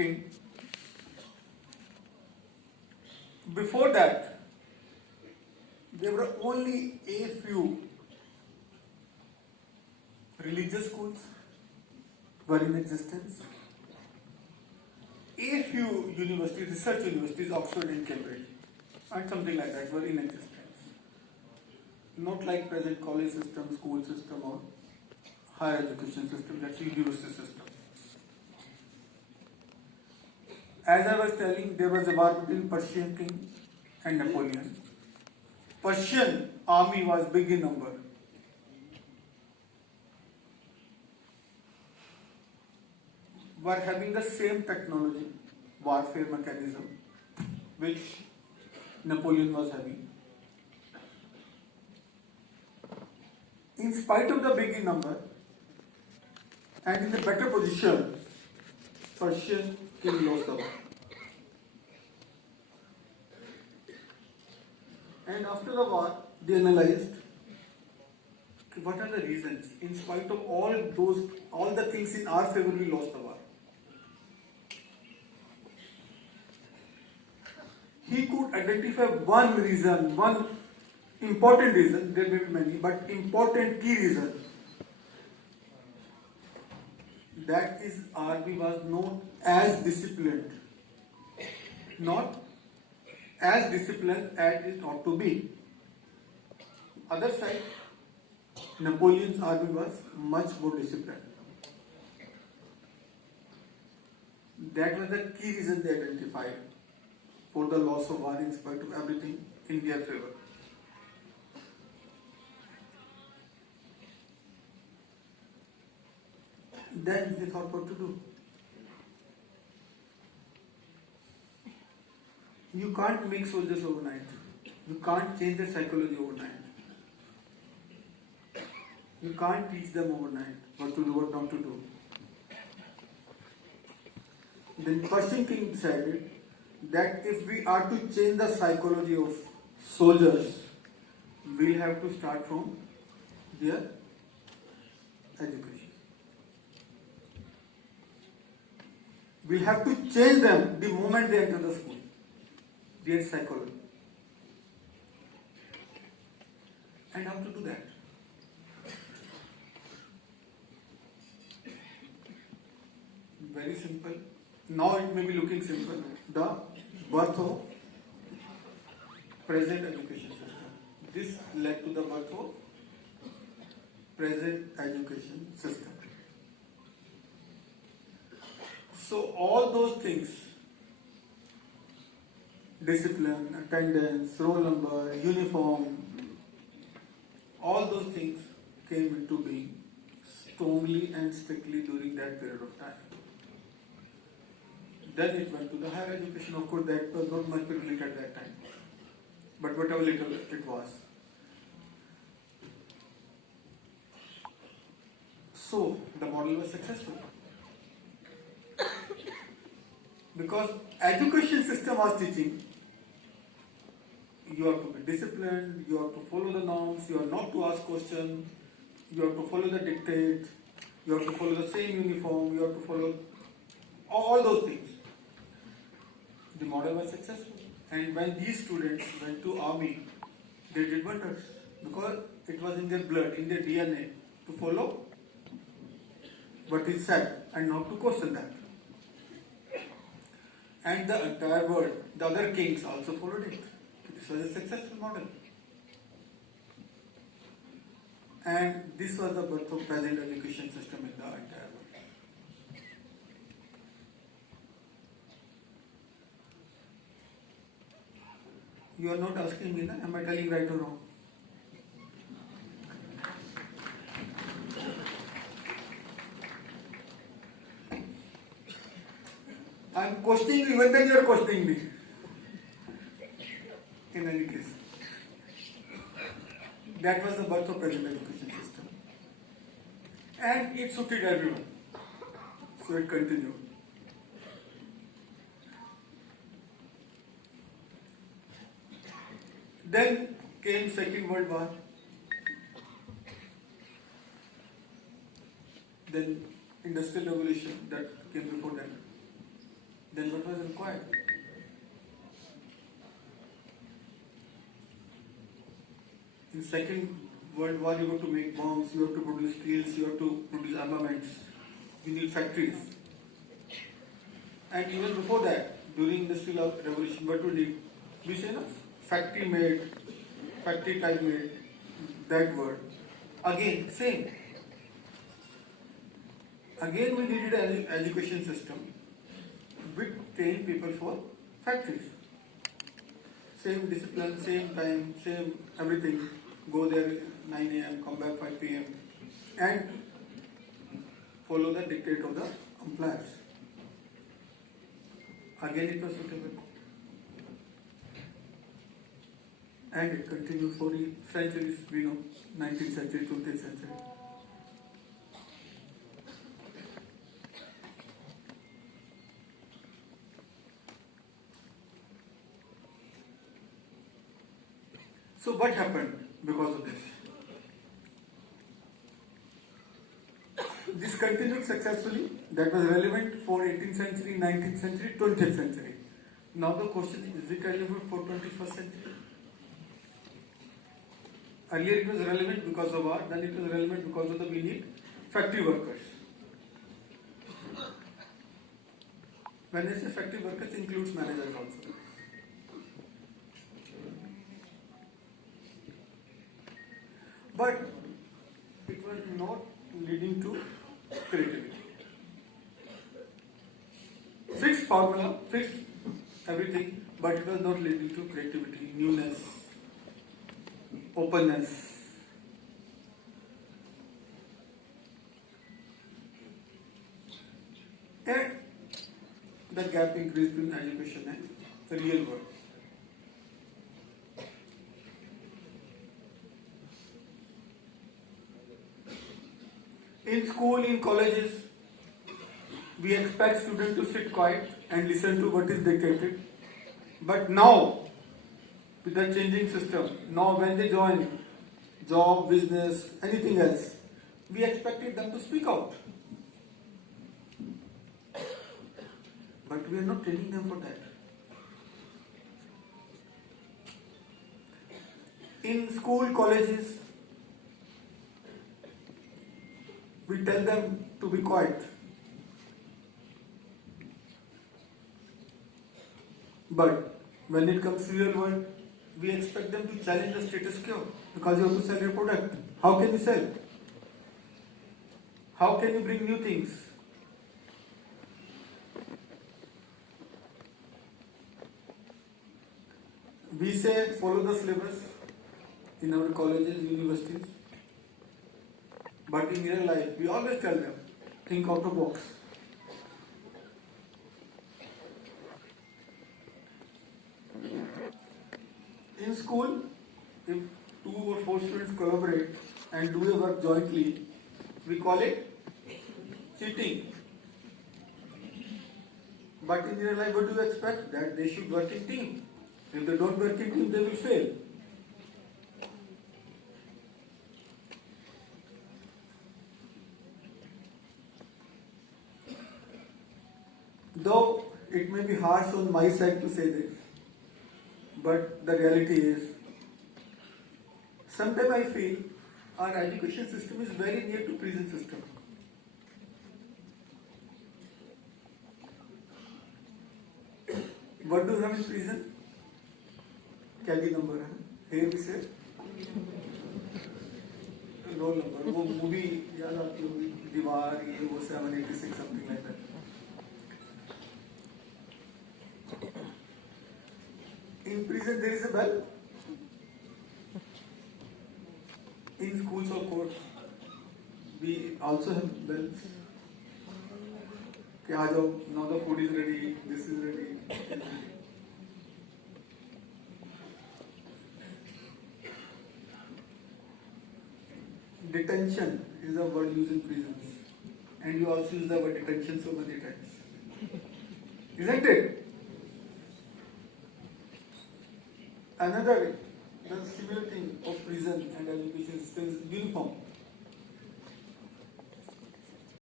king. Before that, there were only a few religious schools were in existence. A few universities, research universities, Oxford and Cambridge, and something like that were in existence. Not like present college system, school system, or higher education system, that's university system. As I was telling, there was a war between Persian king and Napoleon. Persian army was big in number. Were having the same technology, warfare mechanism, which Napoleon was having. In spite of the big in number and in the better position, Persian king lost the war. And after the war, they analyzed what are the reasons. In spite of all the things in our favor, we lost the war. He could identify one reason, one important reason, there may be many, but important key reason. That is, army was not as disciplined. Not as disciplined as it ought to be. Other side, Napoleon's army was much more disciplined. That was the key reason they identified for the loss of war in spite of everything in their favor. Then they thought what to do. You can't make soldiers overnight. You can't change their psychology overnight. You can't teach them overnight what to do, what not to do. Then Persian king decided that if we are to change the psychology of soldiers, we'll have to start from their education. We'll have to change them the moment they enter the school, their psychology. And how to do that? Very simple. Now it may be looking simple. The birth of present education system. This led to the birth of present education system. So all those things, discipline, attendance, roll number, uniform, all those things came into being strongly and strictly during that period of time. Then it went to the higher education. Of course, that was not much privilege at that time. But whatever little it was. So, the model was successful. Because education system was teaching, you have to be disciplined, you have to follow the norms, you are not to ask questions, you have to follow the dictate, you have to follow the same uniform, you have to follow all those things. The model was successful. And when these students went to army, they did wonders. Because it was in their blood, in their DNA, to follow what is said and not to question that. And the entire world, the other kings also followed it. This was a successful model. And this was the birth of present education system in the entire world. You are not asking me, am I telling right or wrong? I am questioning you even then you are questioning me. In any case. That was the birth of present education system. And it suited everyone. So it continued. Then came Second World War. Then Industrial Revolution that came before that. Then what was required? In Second World War, you have to make bombs, you have to produce steels, you have to produce armaments. You need factories. And even before that, during the Industrial Revolution, what we did? We say, no, factory made, factory type made, that word. Again, same. Again, we needed an education system which train people for factories. Same discipline, same time, same everything. Go there 9 a.m., come back 5 p.m. and follow the dictate of the employers. Again, it was suitable. And it continued for centuries, 19th century, 20th century. So what happened because of this? This continued successfully. That was relevant for 18th century, 19th century, 20th century. Now the question is it relevant for 21st century? Earlier it was relevant because of war, then it was relevant because of the we need factory workers. When I say factory workers, includes managers also. But it was not leading to creativity. Fixed formula, fixed everything, but it was not leading to creativity, newness, openness. And the gap increased between education and the real world. In school, in colleges, we expect students to sit quiet and listen to what is dictated. But now, with the changing system, now when they join job, business, anything else, we expected them to speak out. But we are not training them for that. In school, colleges, we tell them to be quiet. But when it comes to real world, we expect them to challenge the status quo because you have to sell your product. How can you sell? How can you bring new things? We say follow the syllabus in our colleges, universities. But in real life, we always tell them, think out the box. In school, if 2 or 4 students collaborate and do a work jointly, we call it cheating. But in real life, what do you expect? That they should work in team. If they don't work in team, they will fail. Though it may be harsh on my side to say this, but the reality is, sometimes I feel our education system is very near to prison system. What do you have in prison? कैदी number है. Here we say roll number. वो movie याद आती होगी दीवार ये वो 786 something like that. In prison there is a bell. In schools or courts we also have bells. कि आ जाओ, now the food is ready, this is ready. Detention is a word used in prisons, and you also use the word detention so many times, isn't it? Another, the similar thing of prison and education system is uniform.